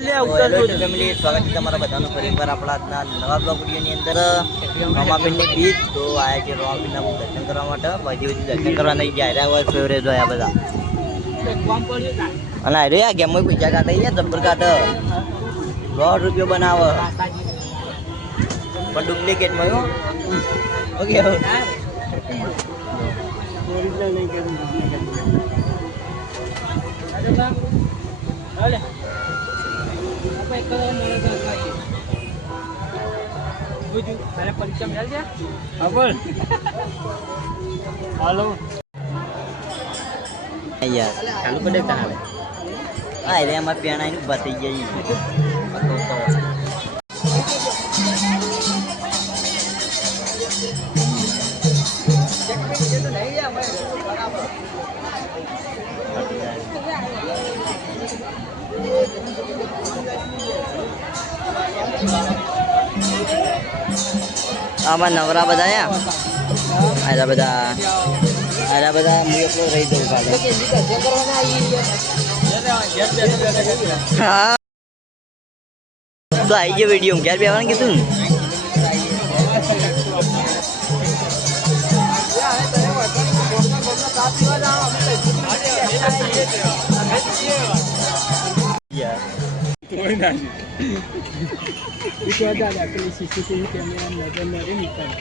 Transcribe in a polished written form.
family સ્વાગત છે તમારા બધાનું ફરી એકવાર આપણા આજના નવા બ્લોગ વિડીયોની અંદર રોમાપીરની બીચ તો આયા છે રોમાપીરના દર્શન કરવા માટે બધી દર્શન કરવા નહીં જાય હોય ફેવરેટ હોય આ બધા અને અરે આ ગેમ પૈસા કાઢે જબ્બર કાઢે ₹100 બનાવે પણ ડુપ્લિકેટ મળ્યો ઓકે પરીક્ષા મેળ છે ખબર હાલો યાર ચાલુ કરે તારે હા રે એમાં પેણાઈ નું બતાઈ ગઈ આમાં નવરા બધા આયા બધા હું એટલો રહી દઉં ખાલી હા તો આવી ગયો વિડીયો ક્યારે બેવાનું કીધું કોઈ ના એક વાર દાદા પેલી સીસીટીવી કેમેરા નજર મારી નીકળ